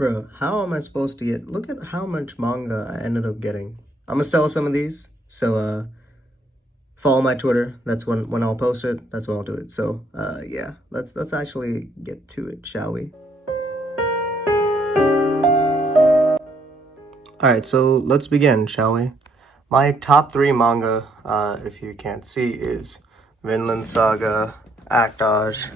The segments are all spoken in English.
Bro, how am I supposed to get? Look at how much manga I ended up getting. I'm gonna sell some of these, so follow my Twitter. That's when I'll post it. That's when I'll do it. So yeah, let's actually get to it, shall we? All right, so let's begin, shall we? My top three manga, if you can't see, is Vinland Saga, Actage,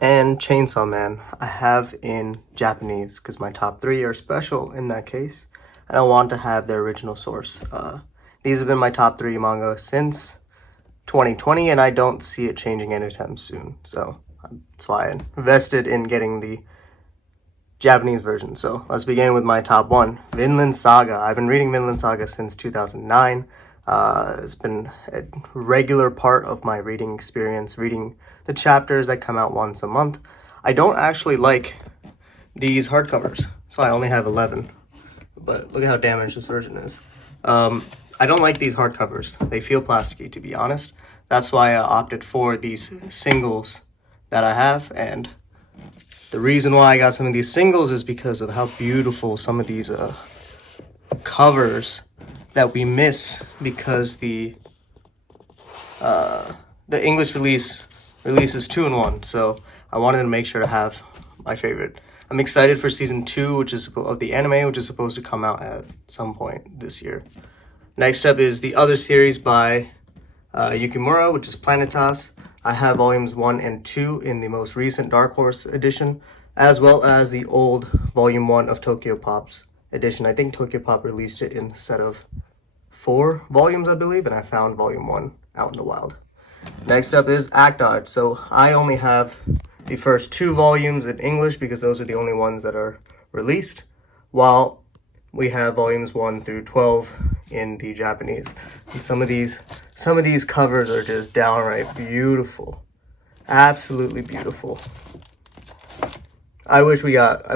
and Chainsaw Man. I have in Japanese because my top three are special in that case, and I want to have their original source. These have been my top three manga since 2020, and I don't see it changing anytime soon. So that's why I invested in getting the Japanese version. So let's begin with my top one, Vinland Saga. I've been reading Vinland Saga since 2009. It's been a regular part of my reading experience, reading the chapters that come out once a month. I don't actually like these hardcovers, so I only have 11. But look at how damaged this version is. I don't like these hardcovers. They feel plasticky, to be honest. That's why I opted for these singles that I have, and the reason why I got some of these singles is because of how beautiful some of these covers that we miss because the English releases 2 in 1. So I wanted to make sure to have my favorite. I'm excited for season 2, which is of the anime, which is supposed to come out at some point this year. Next up is the other series by Yukimura, which is Planetas. I have volumes 1 and 2 in the most recent Dark Horse edition, as well as the old volume 1 of Tokyo Pop's edition. I think Tokyo Pop released it in a set of 4 volumes, I believe, and I found volume 1 out in the wild. Next up is Actage. So I only have the first 2 volumes in English because those are the only ones that are released, while we have volumes 1 through 12 in the Japanese. And some of these covers are just downright beautiful. Absolutely beautiful. I wish we got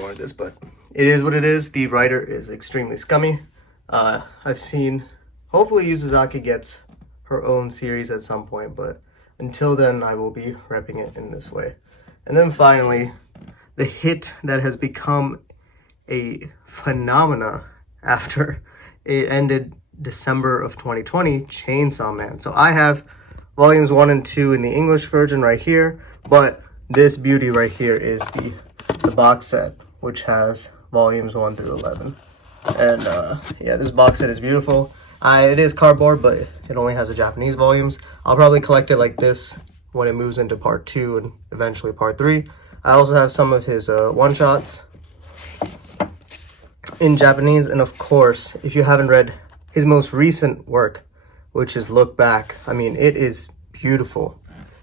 more of this, but it is what it is. The writer is extremely scummy. I've seen, hopefully Yu Suzaki gets her own series at some point, but until then I will be repping it in this way. And then finally, the hit that has become a phenomena after it ended December of 2020, Chainsaw Man. So I have volumes 1 and 2 in the English version right here, but this beauty right here is the box set, which has volumes 1 through 11. And yeah, this box set is beautiful. It is cardboard, but it only has the Japanese volumes. I'll probably collect it like this when it moves into part 2 and eventually part 3. I also have some of his one-shots in Japanese, and of course, if you haven't read his most recent work, which is Look Back, I mean, it is beautiful.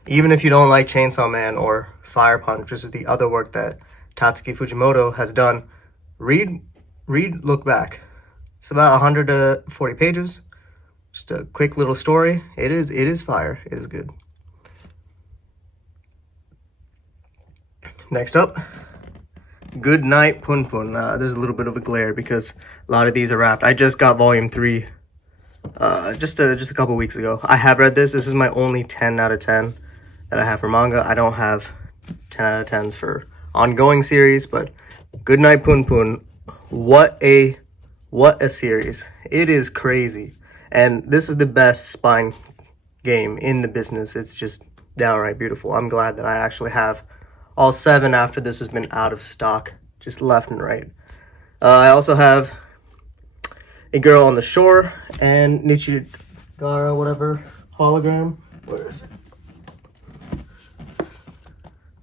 Even if you don't like Chainsaw Man or Fire Punch, which is the other work that Tatsuki Fujimoto has done, read Look Back. It's about 140 pages. Just a quick little story. It is fire. It is good. Next up, Good Night Punpun. There's a little bit of a glare because a lot of these are wrapped. I just got volume 3 just a couple weeks ago. I have read this. This is my only 10 out of 10 that I have for manga. I don't have 10 out of 10s for ongoing series, but Good Night Punpun, what a series. It is crazy. And this is the best spine game in the business. It's just downright beautiful. I'm glad that I actually have all 7 after this has been out of stock, just left and right. I also have A Girl on the Shore and Nichigara, whatever, hologram. Where is it?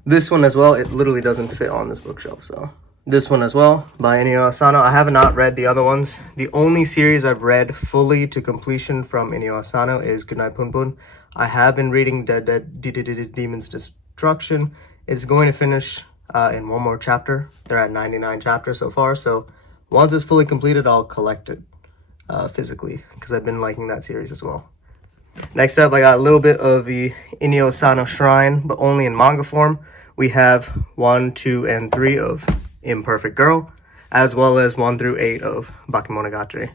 This one as well, it literally doesn't fit on this bookshelf, so. This one as well, by Inio Asano. I have not read the other ones. The only series I've read fully to completion from Inio Asano is Goodnight Punpun. I have been reading Dead Demon's Destruction. It's going to finish in one more chapter. They're at 99 chapters so far, so once it's fully completed, I'll collect it physically, because I've been liking that series as well. Next up, I got a little bit of the Inio Asano Shrine, but only in manga form. We have 1, 2, and 3 of Imperfect Girl, as well as 1 through 8 of Bakemonogatari.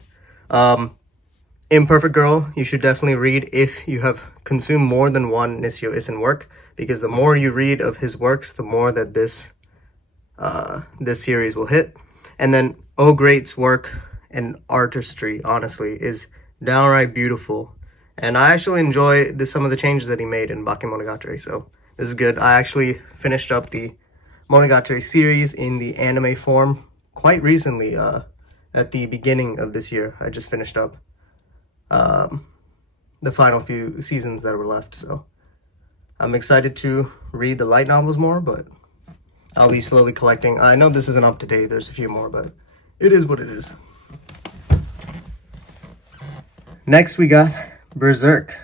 Imperfect Girl, you should definitely read if you have consumed more than one Nishio Isen work, because the more you read of his works, the more that this this series will hit. And then Oh Great's work and artistry, honestly, is downright beautiful. And I actually enjoy some of the changes that he made in Bakemonogatari, so this is good. I actually finished up the Monogatari series in the anime form quite recently, at the beginning of this year. I just finished up the final few seasons that were left, so I'm excited to read the light novels more, but I'll be slowly collecting. I know this isn't up to date, there's a few more, but it is what it is. Next we got Berserk,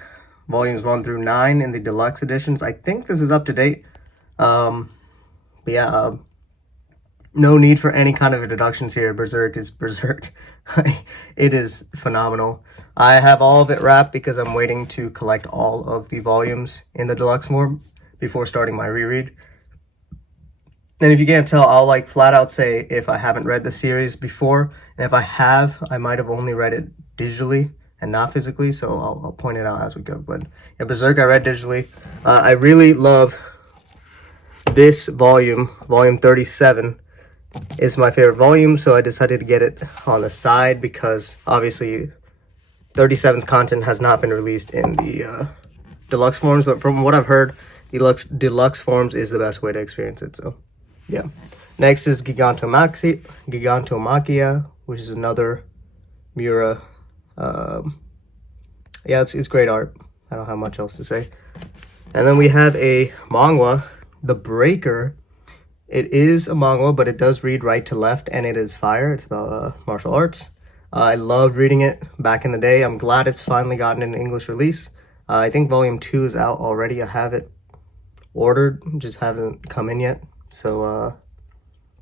volumes 1 through 9 in the deluxe editions. I think this is up to date. But yeah, no need for any kind of introductions here. Berserk is Berserk. It is phenomenal. I have all of it wrapped because I'm waiting to collect all of the volumes in the deluxe form before starting my reread. And if you can't tell, I'll like flat out say if I haven't read the series before, and if I have, I might have only read it digitally and not physically, so I'll point it out as we go. But yeah, Berserk I read digitally. I really love this volume. Volume 37 is my favorite volume, so I decided to get it on the side because obviously 37's content has not been released in the deluxe forms, but from what I've heard, deluxe forms is the best way to experience it, so yeah. Next is Gigantomachia, which is another Miura. Yeah, it's great art. I don't have much else to say. And then we have a manga, The Breaker. It is a manga, but it does read right to left, and it is fire. It's about martial arts. I loved reading it back in the day. I'm glad it's finally gotten an English release. I think volume 2 is out already. I have it ordered, just haven't come in yet. So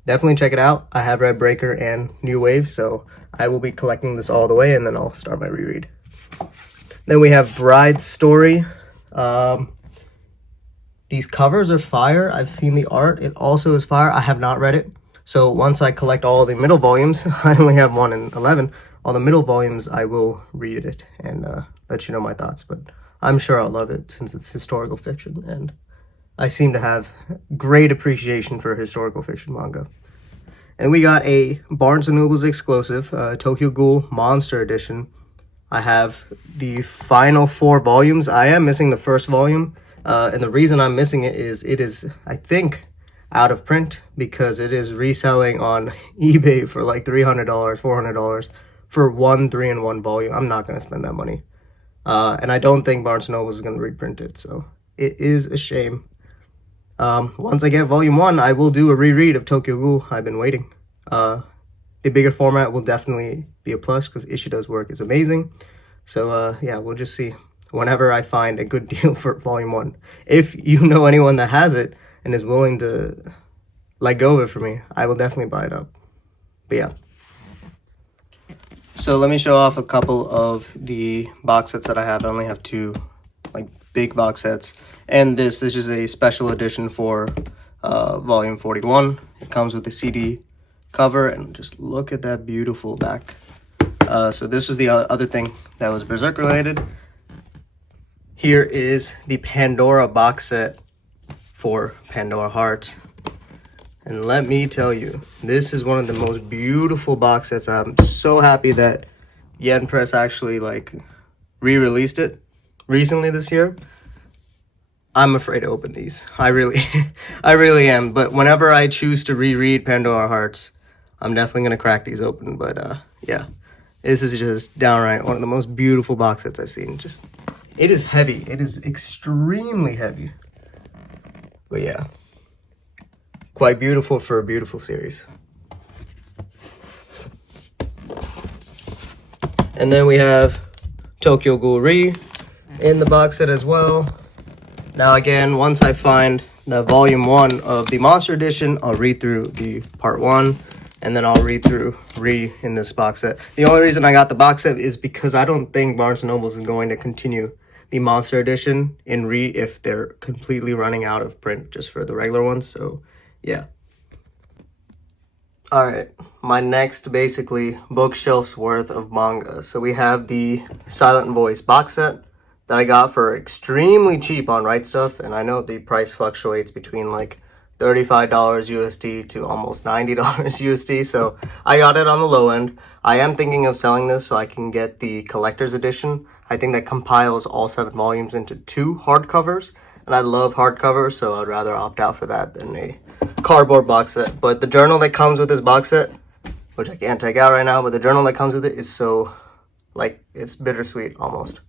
definitely check it out. I have read Breaker and New Wave, so I will be collecting this all the way, and then I'll start my reread. Then we have Bride's Story. These covers are fire. I've seen the art. It also is fire. I have not read it. So once I collect all the middle volumes, I only have 1 and 11. All the middle volumes, I will read it and let you know my thoughts. But I'm sure I'll love it since it's historical fiction, and I seem to have great appreciation for historical fiction manga. And we got a Barnes & Noble's exclusive, Tokyo Ghoul Monster Edition. I have the final 4 volumes. I am missing the first volume, and the reason I'm missing it is, I think, out of print because it is reselling on eBay for like $300, $400 for one 3-in-1 volume. I'm not going to spend that money. And I don't think Barnes & Noble is going to reprint it, so it is a shame. Once I get volume 1, I will do a reread of Tokyo Ghoul. I've been waiting. The bigger format will definitely be a plus because Ishida's work is amazing. So yeah, we'll just see whenever I find a good deal for volume 1. If you know anyone that has it and is willing to let go of it for me, I will definitely buy it up. But yeah. So let me show off a couple of the box sets that I have. I only have 2 like big box sets, and this is just a special edition for volume 41. It comes with the CD cover, and just look at that beautiful back. So this is the other thing that was Berserk related. Here is the Pandora box set for Pandora Hearts, and let me tell you, this is one of the most beautiful box sets. I'm so happy that Yen Press actually like re-released it recently this year. I'm afraid to open these. I really am. But whenever I choose to reread Pandora Hearts, I'm definitely gonna crack these open. But yeah, this is just downright one of the most beautiful box sets I've seen. Just, it is heavy. It is extremely heavy. But yeah, quite beautiful for a beautiful series. And then we have Tokyo Ghoul Re in the box set as well. Now again, once I find the volume 1 of the Monster Edition, I'll read through the part 1, and then I'll read through Re in this box set. The only reason I got the box set is because I don't think Barnes & Noble is going to continue the Monster Edition in Re if they're completely running out of print just for the regular ones, so yeah. Alright, my next basically bookshelf's worth of manga. So we have the Silent Voice box set that I got for extremely cheap on Right Stuff, and I know the price fluctuates between like $35 USD to almost $90 USD. So I got it on the low end. I am thinking of selling this so I can get the collector's edition. I think that compiles all 7 volumes into 2 hardcovers. And I love hardcovers, so I'd rather opt out for that than a cardboard box set. But the journal that comes with this box set, which I can't take out right now, but the journal that comes with it is so, like, it's bittersweet almost.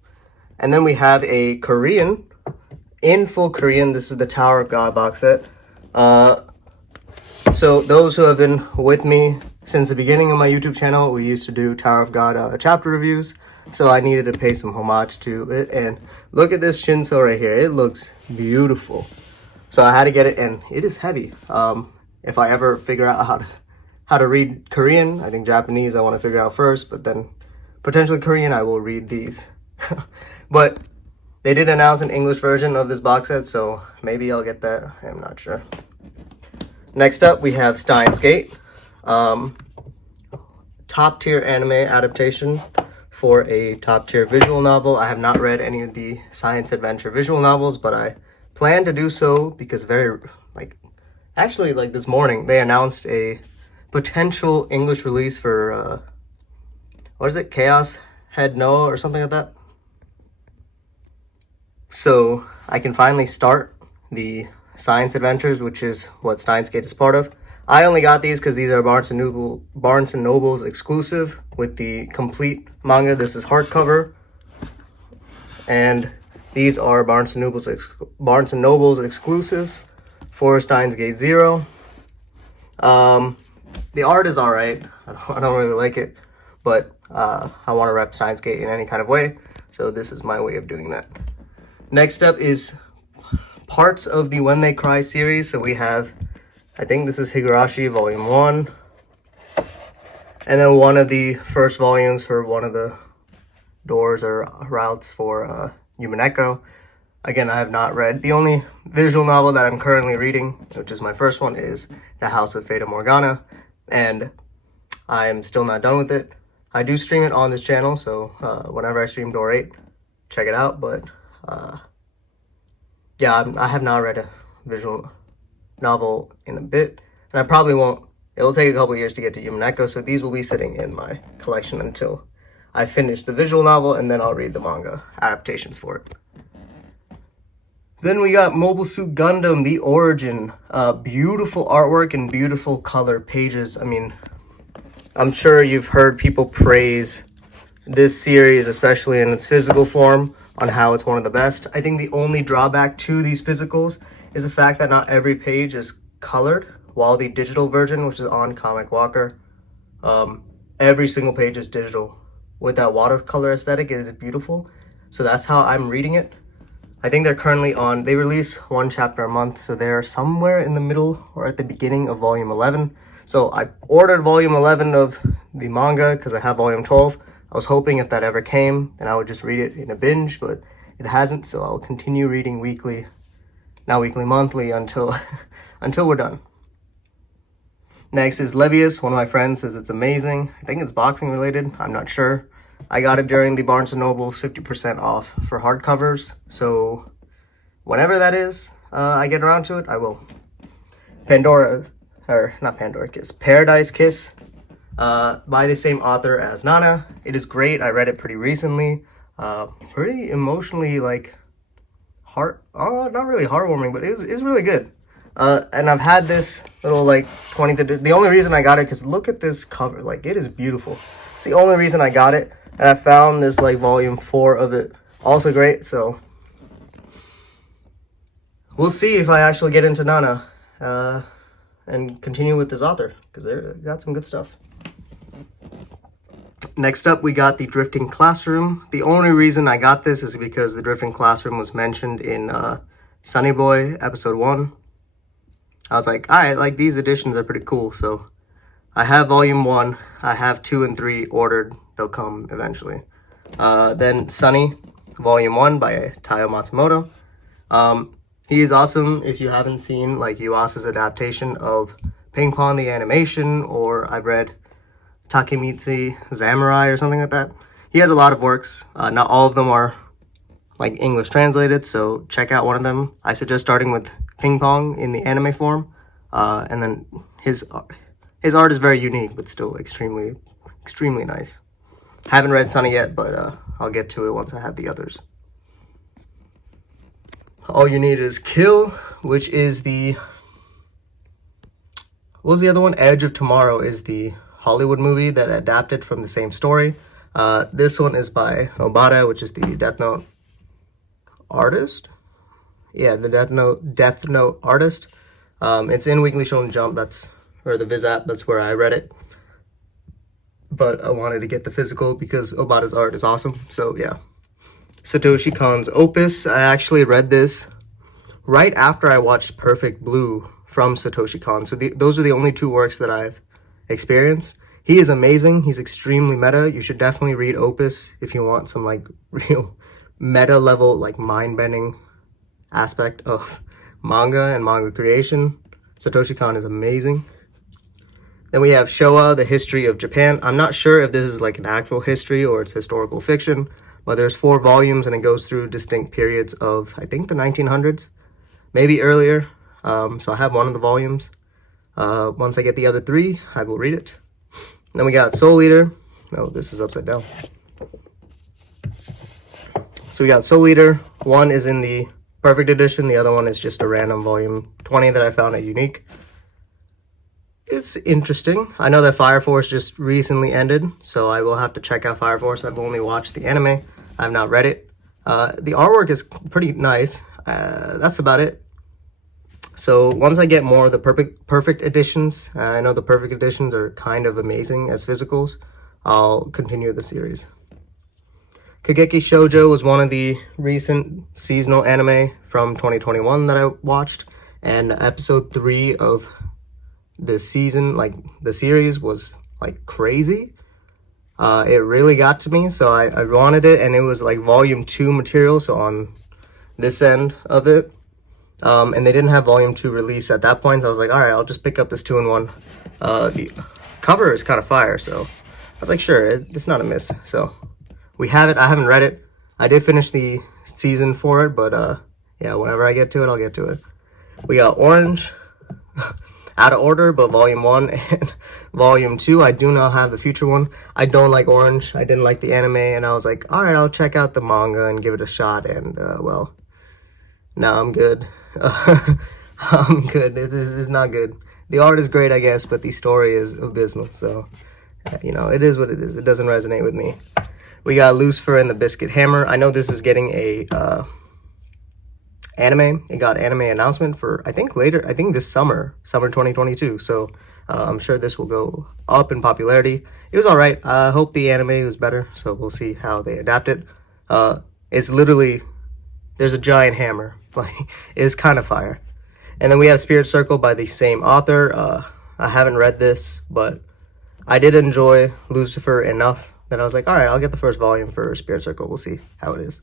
And then we have a Korean, in full Korean. This is the Tower of God box set. So those who have been with me since the beginning of my YouTube channel, we used to do Tower of God chapter reviews. So I needed to pay some homage to it. And look at this Shinso right here. It looks beautiful. So I had to get it, and it is heavy. If I ever figure out how to read Korean, I think Japanese I want to figure out first, but then potentially Korean I will read these. But they did announce an English version of this box set, so maybe I'll get that. I'm not sure. Next up, we have Steins Gate. Top tier anime adaptation for a top tier visual novel. I have not read any of the science adventure visual novels, but I plan to do so because actually this morning they announced a potential English release for what is it, Chaos Head Noah or something like that. So I can finally start the science adventures, which is what Steins Gate is part of. I only got these because these are Barnes & Noble's exclusive with the complete manga. This is hardcover, and these are Barnes & Noble's exclusives for Steins Gate Zero. The art is alright. I don't really like it, but I want to rep Steins Gate in any kind of way, so this is my way of doing that. Next up is parts of the When They Cry series. So we have, I think this is Higurashi Volume 1. And then one of the first volumes for one of the doors or routes for Yumeneko. Again, I have not read. The only visual novel that I'm currently reading, which is my first one, is The House of Fata Morgana. And I'm still not done with it. I do stream it on this channel, so whenever I stream Door 8, check it out. But yeah, I have not read a visual novel in a bit, and I probably won't. It'll take a couple years to get to Yumeneko, so these will be sitting in my collection until I finish the visual novel, and then I'll read the manga adaptations for it. Then we got Mobile Suit Gundam, The Origin. Beautiful artwork and beautiful color pages. I mean, I'm sure you've heard people praise this series, especially in its physical form, on how it's one of the best. I think the only drawback to these physicals is the fact that not every page is colored, while the digital version, which is on Comic Walker, every single page is digital. With that watercolor aesthetic, it is beautiful. So that's how I'm reading it. I think they're currently on, they release 1 chapter a month, so they're somewhere in the middle or at the beginning of volume 11. So I ordered volume 11 of the manga because I have volume 12. I was hoping if that ever came, then I would just read it in a binge, but it hasn't, so I'll continue reading weekly, not weekly, monthly, until until we're done. Next is Levius. One of my friends says it's amazing. I think it's boxing related. I'm not sure. I got it during the Barnes & Noble 50% off for hardcovers, so whenever that is, I get around to it, I will. Paradise Kiss. By the same author as Nana. It is great. I read it pretty recently. Pretty emotionally, not really heartwarming, but it's really good. And I've had this little the only reason I got it, because look at this cover, it is beautiful. It's the only reason I got it, and I found this volume 4 of it also great. So we'll see if I actually get into Nana and continue with this author, because they got some good stuff. Next up, we got The Drifting Classroom. The only reason I got this is because The Drifting Classroom was mentioned in Sunny Boy episode 1. I was like, alright, these editions are pretty cool, so I have volume 1. I have 2 and 3 ordered. They'll come eventually. Then Sunny, volume 1 by Taiyo Matsumoto. He is awesome. If you haven't seen Yuasa's adaptation of Ping Pong the animation, or I've read Takemitsu Samurai or something like that. He has a lot of works. Not all of them are English translated, so check out one of them. I suggest starting with Ping Pong in the anime form. And then his art is very unique, but still extremely nice. Haven't read Sunny yet, but I'll get to it once I have the others. All You Need Is Kill, which is the... What was the other one? Edge of Tomorrow is the Hollywood movie that adapted from the same story. This one is by Obata, which is the Death Note artist. Yeah, the Death Note artist. It's in Weekly Shonen Jump, or the Viz app, that's where I read it. But I wanted to get the physical because Obata's art is awesome, so yeah. Satoshi Kon's Opus, I actually read this right after I watched Perfect Blue from Satoshi Kon. So those are the only two works that I've experienced. He is amazing. He's extremely meta. You should definitely read Opus if you want some like real meta level, like mind-bending aspect of manga and manga creation. Satoshi Kon is amazing. Then we have Showa, the History of Japan. I'm not sure if this is like an actual history or it's historical fiction, but there's 4 volumes and it goes through distinct periods of, I think, the 1900s, maybe earlier. So I have one of the volumes. Once I get the other 3, I will read it. Then we got Soul Eater. No, this is upside down. So we got Soul Eater. One is in the Perfect Edition. The other one is just a random volume 20 that I found at Unique. It's interesting. I know that Fire Force just recently ended, so I will have to check out Fire Force. I've only watched the anime. I've not read it. The artwork is pretty nice. That's about it. So once I get more of the perfect editions, I know the perfect editions are kind of amazing as physicals, I'll continue the series. Kageki Shoujo was one of the recent seasonal anime from 2021 that I watched, and episode 3 of the season, like the series, was like crazy. It really got to me, so I wanted it, and it was like volume 2 material, so on this end of it. And they didn't have volume 2 release at that point, so I was like, all right, I'll just pick up this 2-in-1. The cover is kind of fire, so I was like, sure, it's not a miss. So we have it. I haven't read it. I did finish the season for it, but yeah, whenever I get to it, I'll get to it. We got Orange, out of order, but volume 1 and volume 2. I do not have the future one. I don't like Orange. I didn't like the anime, and I was like, all right, I'll check out the manga and give it a shot, and well, no, I'm good. I'm good. It is not good. The art is great, I guess, but the story is abysmal. So, you know, it is what it is. It doesn't resonate with me. We got Lucifer and the Biscuit Hammer. I know this is getting a anime. It got anime announcement for, I think this summer 2022. So I'm sure this will go up in popularity. It was all right. I hope the anime was better. So we'll see how they adapt it. It's literally, there's a giant hammer. Like, it's kind of fire. And then we have Spirit Circle by the same author. I haven't read this, but I did enjoy Lucifer enough that I was like, all right, I'll get the first volume for Spirit Circle. We'll see how it is.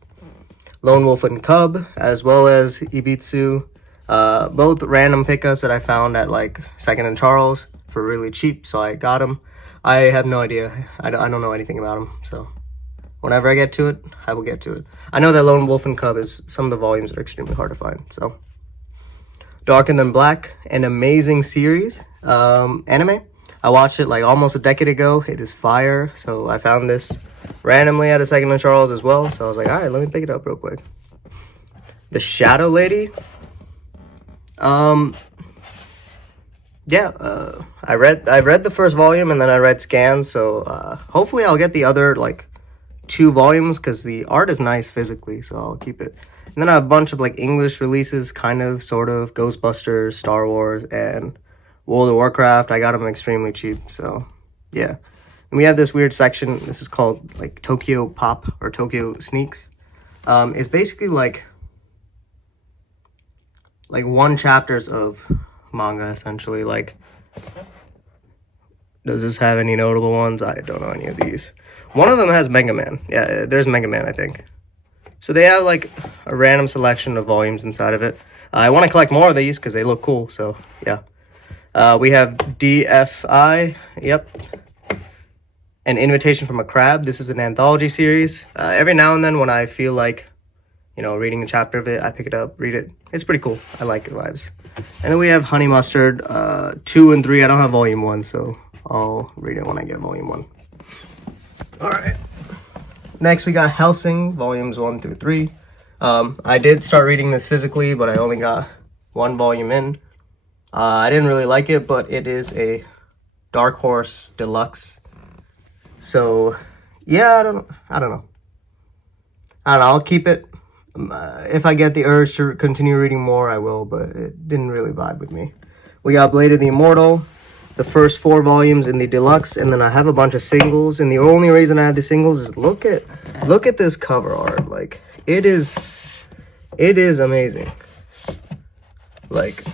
Lone Wolf and Cub, as well as Ibitsu. Both random pickups that I found at like Second and Charles for really cheap, so I got them. I have no idea. I don't know anything about them, so whenever I get to it, I will get to it. I know that Lone Wolf and Cub is some of the volumes are extremely hard to find. So, Darker Than Black, an amazing series, anime. I watched it like almost a decade ago. It is fire. So I found this randomly at a Second and Charles as well. So I was like, all right, let me pick it up real quick. The Shadow Lady. Yeah, I read the first volume and then I read scans. So hopefully I'll get the other like 2 volumes because the art is nice physically, so I'll keep it. And then I have a bunch of like English releases, kind of, sort of, Ghostbusters, Star Wars, and World of Warcraft. I got them extremely cheap, so yeah. And we have this weird section. This is called like Tokyo Pop or Tokyo Sneaks. It's basically like 1 chapters of manga essentially. Like, does this have any notable ones? I don't know any of these. One of them has Mega Man. Yeah, there's Mega Man, I think. So they have like a random selection of volumes inside of it. I want to collect more of these because they look cool. So yeah. We have DFI. Yep. An Invitation from a Crab. This is an anthology series. Every now and then when I feel like, you know, reading a chapter of it, I pick it up, read it. It's pretty cool. I like the vibes. And then we have Honey Mustard 2 and 3. I don't have volume 1, so I'll read it when I get volume 1. All right. Next, we got Hellsing, volumes 1 through 3. I did start reading this physically, but I only got 1 volume in. I didn't really like it, but it is a Dark Horse Deluxe. So, yeah, I don't know. I'll keep it. If I get the urge to continue reading more, I will, but it didn't really vibe with me. We got Blade of the Immortal, the first 4 volumes in the deluxe, and then I have a bunch of singles. And the only reason I have the singles is look at this cover art. Like, it is amazing. Like,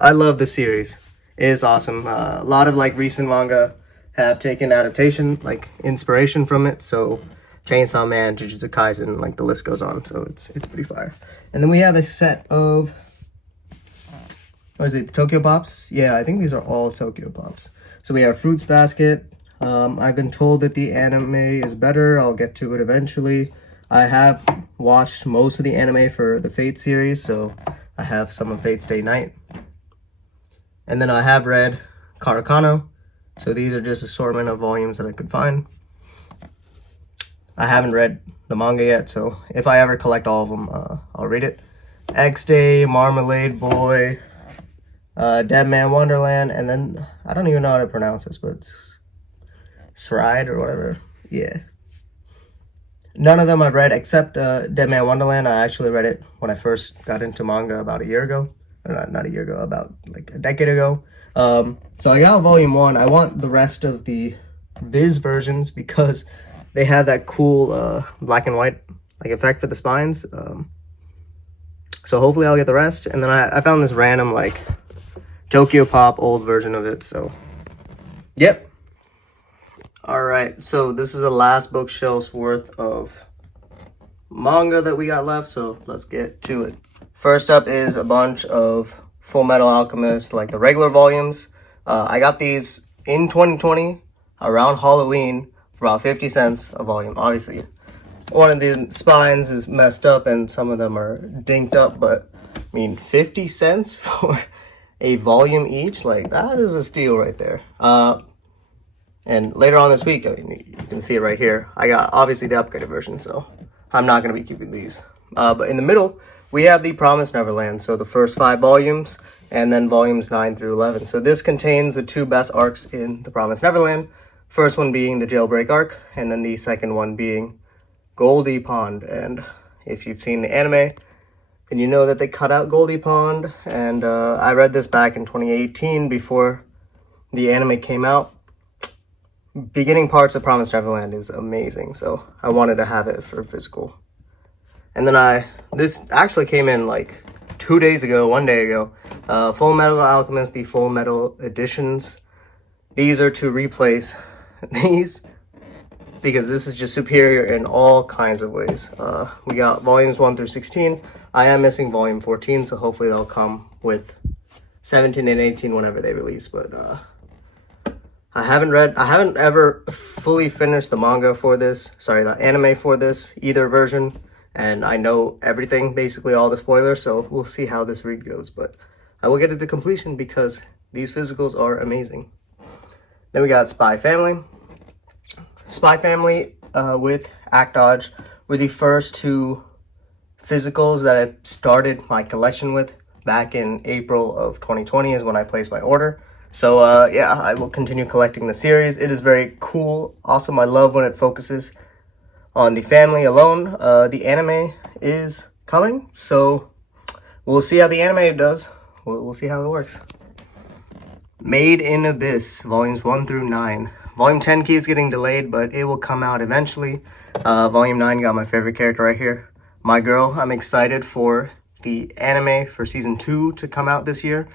I love the series. It is awesome. A lot of like recent manga have taken adaptation, like inspiration from it. So Chainsaw Man, Jujutsu Kaisen, like the list goes on. So it's pretty fire. And then we have a set of, what is it, Tokyo Pops? Yeah, I think these are all Tokyo Pops. So we have Fruits Basket. I've been told that the anime is better. I'll get to it eventually. I have watched most of the anime for the Fate series, so I have some of Fate Stay Night. And then I have read Karakano. So these are just assortment of volumes that I could find. I haven't read the manga yet, so if I ever collect all of them, I'll read it. X-Day, Marmalade Boy, Dead Man Wonderland, and then I don't even know how to pronounce this, but it's Sride or whatever. Yeah. None of them I've read except Dead Man Wonderland. I actually read it when I first got into manga about a year ago. Or not a year ago, about like a decade ago. So I got volume 1. I want the rest of the Viz versions because they have that cool black and white like effect for the spines. So hopefully I'll get the rest. And then I found this random like Tokyo Pop old version of it. So yep. All right. So this is the last bookshelf's worth of manga that we got left. So let's get to it. First up is a bunch of Full Metal Alchemist, like the regular volumes. I got these in 2020 around Halloween for about 50 cents a volume. Obviously, one of the spines is messed up and some of them are dinked up, but I mean, 50 cents for a volume each, like that is a steal right there. And later on this week, I mean, you can see it right here. I got obviously the upgraded version, so I'm not going to be keeping these. But in the middle, we have the Promised Neverland, so the first 5 volumes, and then volumes 9 through 11. So this contains the 2 best arcs in the Promised Neverland. First one being the Jailbreak arc, and then the second one being Goldie Pond. And if you've seen the anime, then you know that they cut out Goldie Pond. And I read this back in 2018 before the anime came out. Beginning parts of Promised Neverland is amazing, so I wanted to have it for physical. And then this actually came in like 2 days ago, 1 day ago. Full Metal Alchemist, the Full Metal editions. These are to replace these because this is just superior in all kinds of ways. We got volumes 1 through 16. I am missing volume 14, so hopefully they'll come with 17 and 18 whenever they release. But I haven't ever fully finished the manga for this. Sorry, the anime for this, either version. And I know everything, basically all the spoilers, so we'll see how this read goes. But I will get it to completion because these physicals are amazing. Then we got Spy Family. Spy Family with Act Dodge were the first 2 physicals that I started my collection with back in April of 2020 is when I placed my order. So yeah, I will continue collecting the series. It is very cool, awesome. I love when it focuses on the family alone. The anime is coming, so we'll see how the anime does. We'll see how it works. Made in Abyss, volumes 1 through 9. Volume 10 keeps getting delayed, but it will come out eventually. Volume 9 got my favorite character right here, My Girl. I'm excited for the anime for season 2 to come out this year.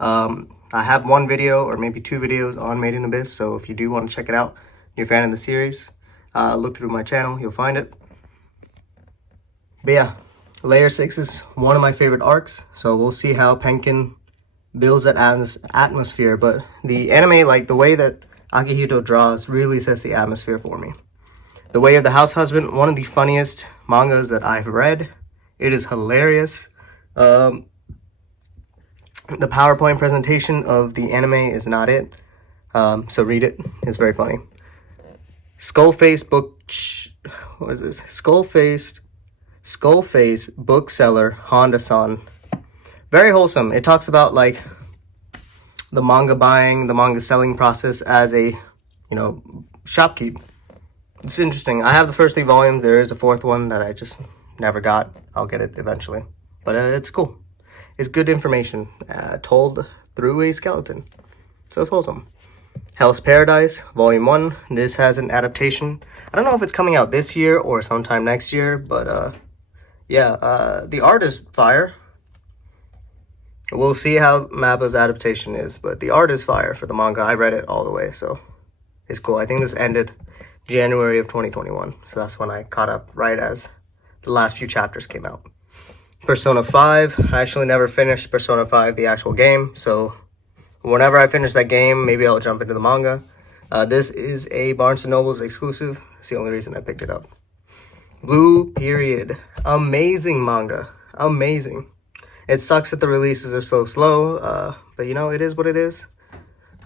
I have 1 video or maybe 2 videos on Made in Abyss, so if you do want to check it out, you're a fan of the series, look through my channel, you'll find it. But yeah, Layer 6 is one of my favorite arcs, so we'll see how Penkin builds that atmosphere. But the anime, like the way that Akihito draws, really sets the atmosphere for me. The Way of the House Husband, one of the funniest mangas that I've read. It is hilarious. The PowerPoint presentation of the anime is not it. So read it. It's very funny. Skullface book. What is this? Skullface bookseller Honda-san. Very wholesome. It talks about like the manga buying, the manga selling process as a, shopkeep. It's interesting. I have the first 3 volumes. There is a 4th one that I just never got. I'll get it eventually. But it's cool. It's good information told through a skeleton. So it's wholesome. Hell's Paradise, Volume 1. This has an adaptation. I don't know if it's coming out this year or sometime next year, but the art is fire. We'll see how Mappa's adaptation is, but the art is fire for the manga. I read it all the way, so it's cool. I think this ended January of 2021, so that's when I caught up right as the last few chapters came out. Persona 5. I actually never finished Persona 5, the actual game, so whenever I finish that game, maybe I'll jump into the manga. This is a Barnes & Noble's exclusive. It's the only reason I picked it up. Blue Period. Amazing manga. Amazing. It sucks that the releases are so slow, but it is what it is.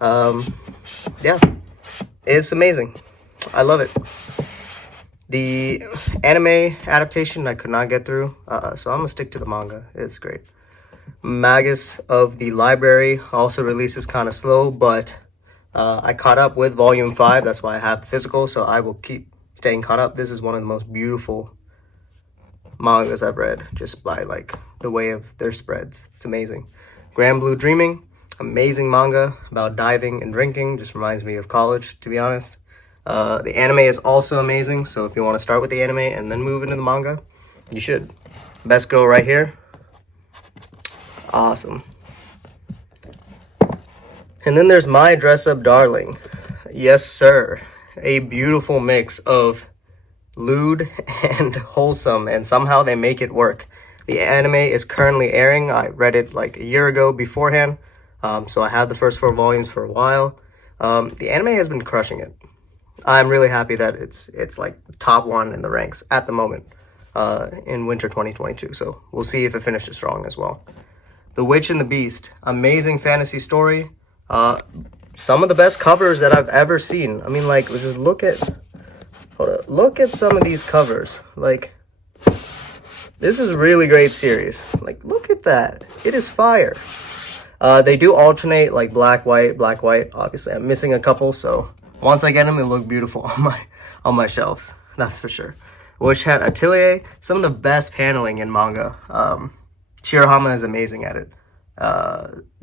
Yeah, it's amazing. I love it. The anime adaptation I could not get through, so I'm gonna stick to the manga. It's great. Magus of the Library also releases kind of slow, but I caught up with Volume 5. That's why I have physical, so I will keep staying caught up. This is one of the most beautiful mangas I've read, just by like the way of their spreads. It's amazing. Grand Blue Dreaming, amazing manga about diving and drinking. Just reminds me of college, to be honest. The anime is also amazing, so if you want to start with the anime and then move into the manga, you should. Best Girl right here. Awesome. And then there's My Dress Up Darling. Yes, sir. A beautiful mix of lewd and wholesome, and somehow they make it work. The anime is currently airing. I read it like a year ago beforehand, so I had the first 4 volumes for a while. The anime has been crushing it. I'm really happy that it's like top 1 in the ranks at the moment in winter 2022, so we'll see if it finishes strong as well. The Witch and the Beast, amazing fantasy story. Some of the best covers that I've ever seen. I mean, like, just look at some of these covers. Like, this is a really great series. Like, look at that. It is fire. They do alternate, like, black, white. Obviously, I'm missing a couple, so once I get them, it'll look beautiful on my shelves. That's for sure. Witch Hat Atelier, some of the best paneling in manga. Shirahama is amazing at it.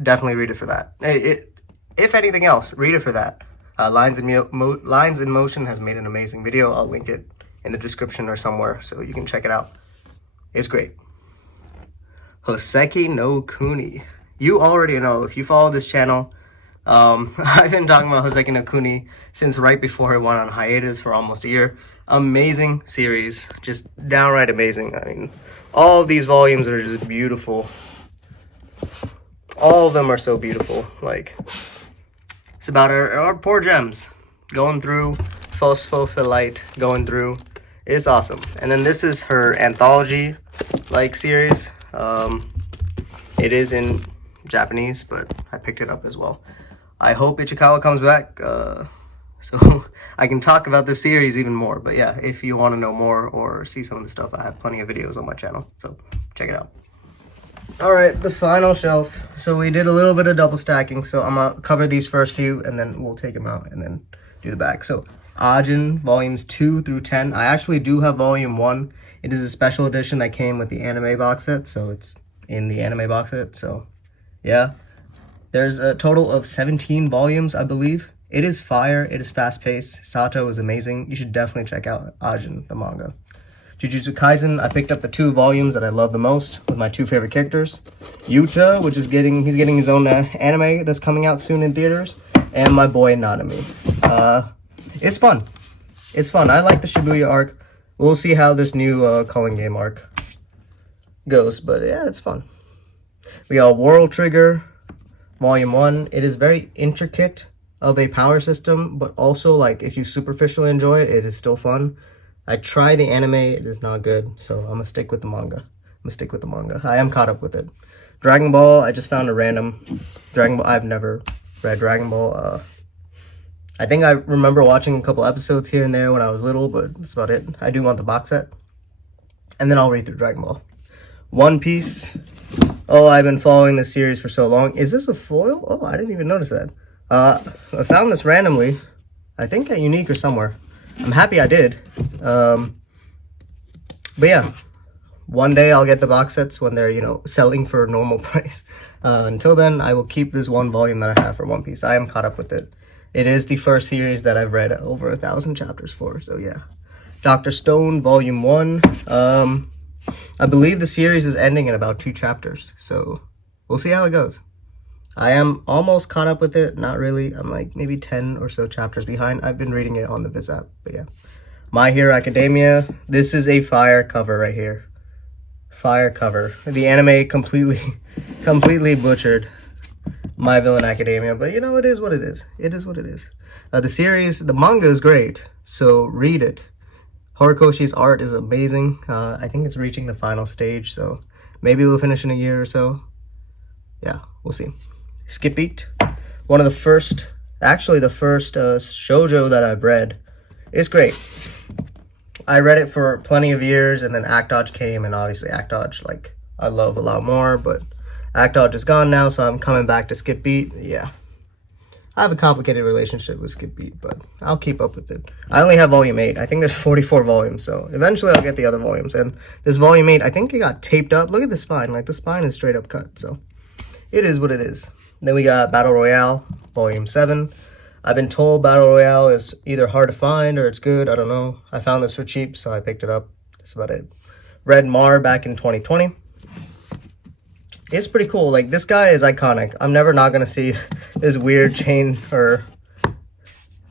Definitely read it for that. If anything else, read it for that. Lines in Motion has made an amazing video. I'll link it in the description or somewhere so you can check it out. It's great. Hoseki no Kuni. You already know, if you follow this channel, I've been talking about Hoseki no Kuni since right before it went on hiatus for almost a year. Amazing series. Just downright amazing. I mean, all of these volumes are just beautiful. All of them are so beautiful. Like, it's about our poor gems going through, phosphophylite going through. It's awesome. And then this is her anthology like series. It is in Japanese, but I picked it up as well. I hope Ichikawa comes back so I can talk about this series even more. But yeah, if you want to know more or see some of the stuff, I have plenty of videos on my channel, so check it out. Alright, the final shelf. So we did a little bit of double stacking, so I'm gonna cover these first few and then we'll take them out and then do the back. So Ajin volumes 2 through 10. I actually do have volume 1. It is a special edition that came with the anime box set, so it's in the anime box set. So yeah, there's a total of 17 volumes, I believe. It is fire. It is fast-paced. Sato is amazing. You should definitely check out Ajin, the manga. Jujutsu Kaisen, I picked up the 2 volumes that I love the most with my 2 favorite characters. Yuta, which is getting his own anime that's coming out soon in theaters, and my boy Nanami. It's fun. It's fun. I like the Shibuya arc. We'll see how this new Culling Game arc goes, but yeah, it's fun. We got World Trigger, Volume 1. It is very intricate of a power system, but also, like, if you superficially enjoy it, it is still fun. I tried the anime, it is not good, so I'm gonna stick with the manga. I am caught up with it. Dragon Ball, I just found a random Dragon Ball. I've never read Dragon Ball. I think I remember watching a couple episodes here and there when I was little, but that's about it. I do want the box set. And then I'll read through Dragon Ball. One Piece. Oh, I've been following this series for so long. Is this a foil? Oh, I didn't even notice that. I found this randomly. I think at Unique or somewhere. I'm happy I did. But yeah. One day I'll get the box sets when they're, selling for normal price. Until then, I will keep this one volume that I have for One Piece. I am caught up with it. It is the first series that I've read over 1,000 chapters for, so yeah. Dr. Stone, Volume 1. I believe the series is ending in about 2 chapters, so we'll see how it goes. I am almost caught up with it, not really. I'm like maybe 10 or so chapters behind. I've been reading it on the Viz app, but yeah. My Hero Academia. This is a fire cover right here. Fire cover. The anime completely butchered My Villain Academia, but it is what it is. It is what it is. The series, the manga is great, so read it. Horikoshi's art is amazing. I think it's reaching the final stage, so maybe we'll finish in a year or so. Yeah, we'll see. Skip Beat, one of the first, actually the first shoujo that I've read. It's great. I read it for plenty of years, and then Act Dodge came, and obviously Act Dodge, I love a lot more, but Act Dodge is gone now, so I'm coming back to Skip Beat. Yeah. I have a complicated relationship with Skip Beat, but I'll keep up with it. I only have Volume 8. I think there's 44 volumes, so eventually I'll get the other volumes. And this Volume 8, I think it got taped up. Look at the spine. The spine is straight up cut, so it is what it is. Then we got Battle Royale, Volume 7. I've been told Battle Royale is either hard to find or it's good. I don't know. I found this for cheap, so I picked it up. That's about it. Read Mar back in 2020. It's pretty cool. This guy is iconic. I'm never not gonna see this weird chain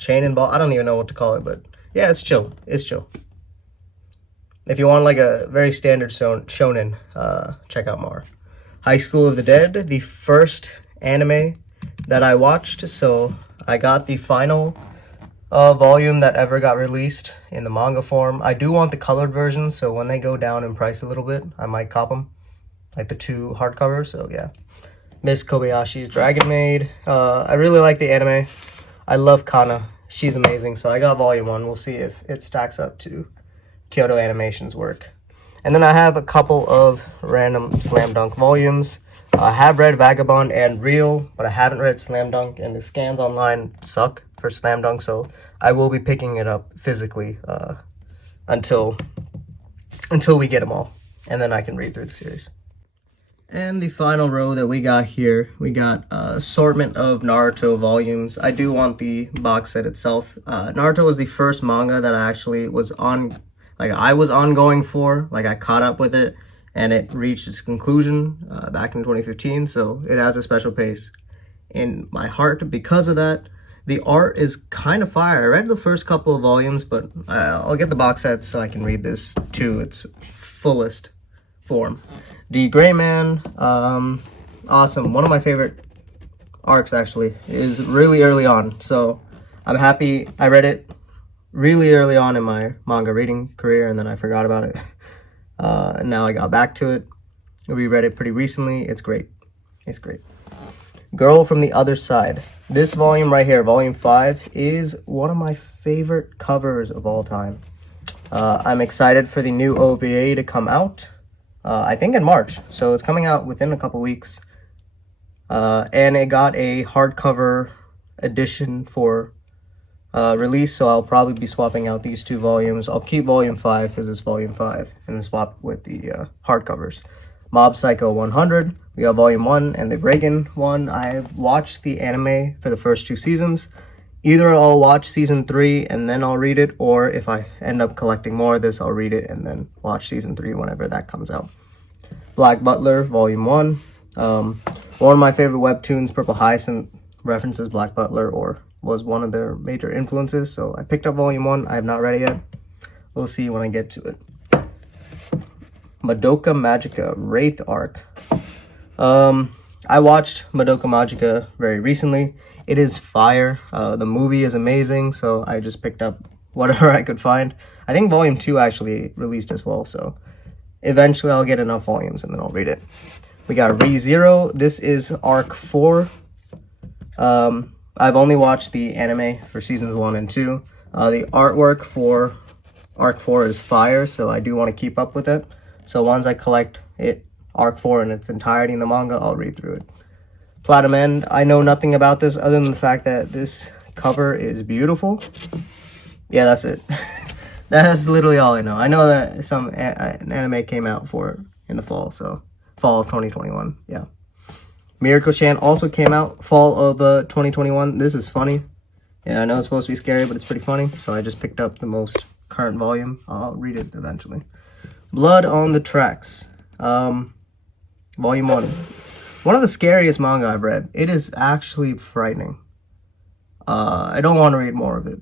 and ball. I don't even know what to call it, but yeah, it's chill. It's chill. If you want a very standard shonen, check out Mar. High School of the Dead, the first anime that I watched. So I got the final volume that ever got released in the manga form. I do want the colored version, so when they go down in price a little bit, I might cop them. The 2 hardcovers, so yeah. Miss Kobayashi's Dragon Maid. I really like the anime. I love Kana. She's amazing, so I got Volume 1. We'll see if it stacks up to Kyoto Animation's work. And then I have a couple of random Slam Dunk volumes. I have read Vagabond and Real, but I haven't read Slam Dunk, and the scans online suck for Slam Dunk, so I will be picking it up physically until we get them all, and then I can read through the series. And the final row that we got here, we got assortment of Naruto volumes. I do want the box set itself. Naruto was the first manga that I actually was on, I was ongoing for. I caught up with it, and it reached its conclusion back in 2015. So it has a special place in my heart because of that. The art is kind of fire. I read the first couple of volumes, but I'll get the box set so I can read this to its fullest form. D. Gray Man, awesome. One of my favorite arcs, actually, is really early on. So I'm happy I read it really early on in my manga reading career, and then I forgot about it. And now I got back to it. I reread it pretty recently. It's great. It's great. Girl from the Other Side. This volume right here, Volume 5, is one of my favorite covers of all time. I'm excited for the new OVA to come out. I think in March, so it's coming out within a couple weeks. And it got a hardcover edition for release, so I'll probably be swapping out these 2 volumes. I'll keep Volume 5 because it's Volume 5, and then swap with the hardcovers. Mob Psycho 100, we got Volume 1 and the Reagan one. I've watched the anime for the first 2 seasons. Either I'll watch Season 3 and then I'll read it, or if I end up collecting more of this, I'll read it and then watch Season 3 whenever that comes out. Black Butler, Volume 1. One of my favorite webtoons, Purple Hyacinth, references Black Butler or was one of their major influences, so I picked up Volume 1. I have not read it yet. We'll see when I get to it. Madoka Magica Wraith Arc. I watched Madoka Magica very recently. It is fire. The movie is amazing, so I just picked up whatever I could find. I think Volume 2 actually released as well, so eventually I'll get enough volumes and then I'll read it. We got ReZero. This is Arc 4. I've only watched the anime for seasons 1 and 2. The artwork for Arc 4 is fire, so I do want to keep up with it. So once I collect it, Arc 4 in its entirety in the manga, I'll read through it. Platinum End, I know nothing about this other than the fact that this cover is beautiful. Yeah, that's it. That's literally all I know. I know that an anime came out for it in the fall, so fall of 2021, yeah. Miracle Shan also came out fall of 2021. This is funny. Yeah, I know it's supposed to be scary, but it's pretty funny, so I just picked up the most current volume. I'll read it eventually. Blood on the Tracks, volume 1. One of the scariest manga I've read. It is actually frightening. I don't want to read more of it.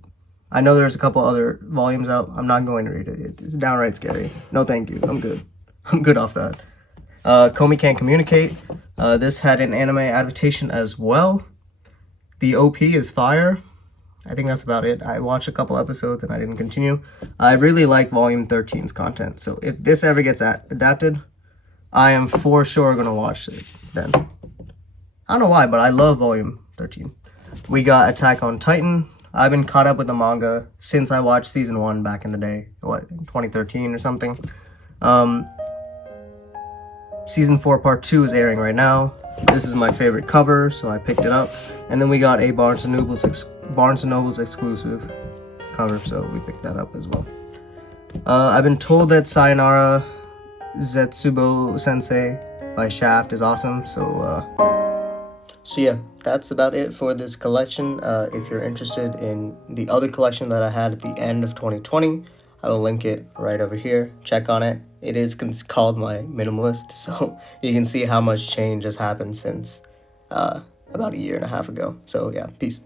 I know there's a couple other volumes out. I'm not going to read it. It's downright scary. No thank you. I'm good. I'm good off that. Komi Can't Communicate. This had an anime adaptation as well. The OP is fire. I think that's about it. I watched a couple episodes and I didn't continue. I really like Volume 13's content. So if this ever gets adapted, I am for sure going to watch it then. I don't know why, but I love Volume 13. We got Attack on Titan. I've been caught up with the manga since I watched season 1 back in the day. What, 2013 or something? Season 4 part 2 is airing right now. This is my favorite cover, so I picked it up. And then we got a Barnes & Noble's exclusive cover, so we picked that up as well. I've been told that Sayonara Zetsubo Sensei by Shaft is awesome, so yeah, that's about it for this collection. If you're interested in the other collection that I had at the end of 2020, I will link it right over here. Check on it. It is called my minimalist, so you can see how much change has happened since about a year and a half ago. So yeah, peace.